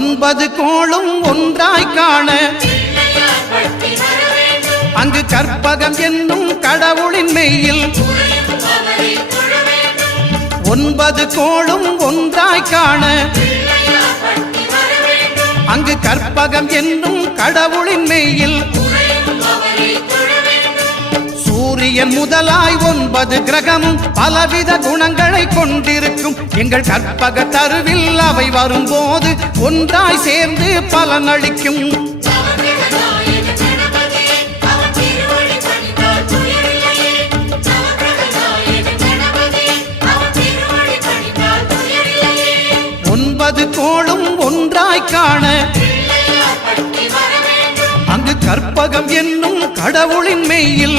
9 கோளும் ஒன்றாய் காண அங்கு கற்பகம் என்னும் கடவுளின் மெய்யில் 9 கோளும் ஒன்றாய் காண அங்கு கற்பகம் என்னும் கடவுளின் மெய்யில் சூரியன் முதலாய் 9 கிரகமும் பலவித குணங்களை கொண்டிருக்கும் எங்கள் கற்பக தருவில் அவை வரும்போது ஒன்றாய் சேர்ந்து பலனளிக்கும். கோளும் ஒன்றாய் காண அங்கு கற்பகம் என்னும் கடவுளின் மெய்யில்